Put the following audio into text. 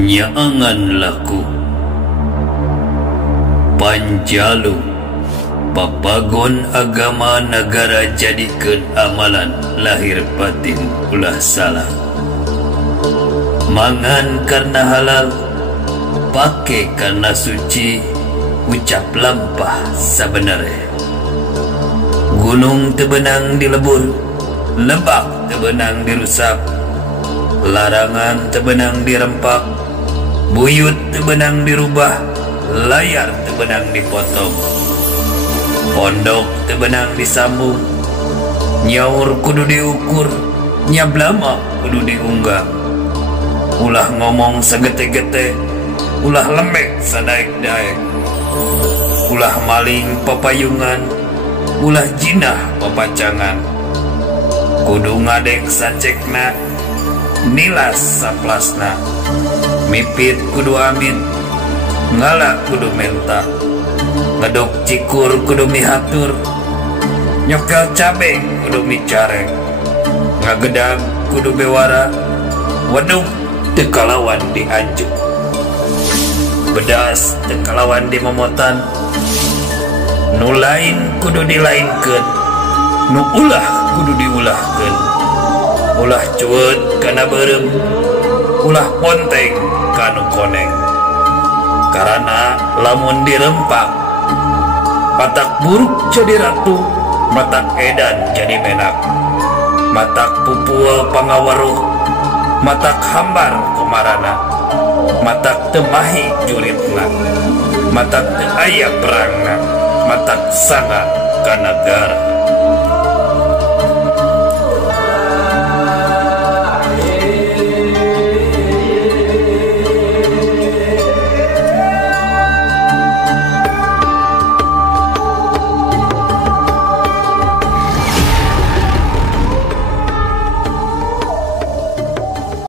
nyaangan laku panjalu papagon agama negara jadikan amalan lahir batin ulah salah mangan karena halal pakai karena suci ucap lampah sebenarnya gunung tebenang dilebur lebak tebenang dirusak larangan tebenang dirempak buyut tebenang dirubah layar tebenang dipotong pondok tebenang disambung nyaur kudu diukur nyablama kudu diunggah ulah ngomong segete-gete ulah lembek sadaek-daek ulah maling papayungan ulah jinah papacangan kudu ngadek sacekna nilas saplasna mipit kudu amin ngalak kudu menta ngedok cikur kudu mihatur nyokel cabe kudu micarek ngagedang kudu bewara weduk tekalawan dianjuk bedas tekalawan dimomotan nu lain kudu dilainkeun nu ulah kudu diulahkeun ulah cuet kana beureum ulah ponteng kanu koneng karena lamun dirempak matak buruk jadi ratu matak edan jadi menak matak pupul pangawaruh matak hambar kumarana matak temahi julitna matak teu aya perangna matak sanga ka nagara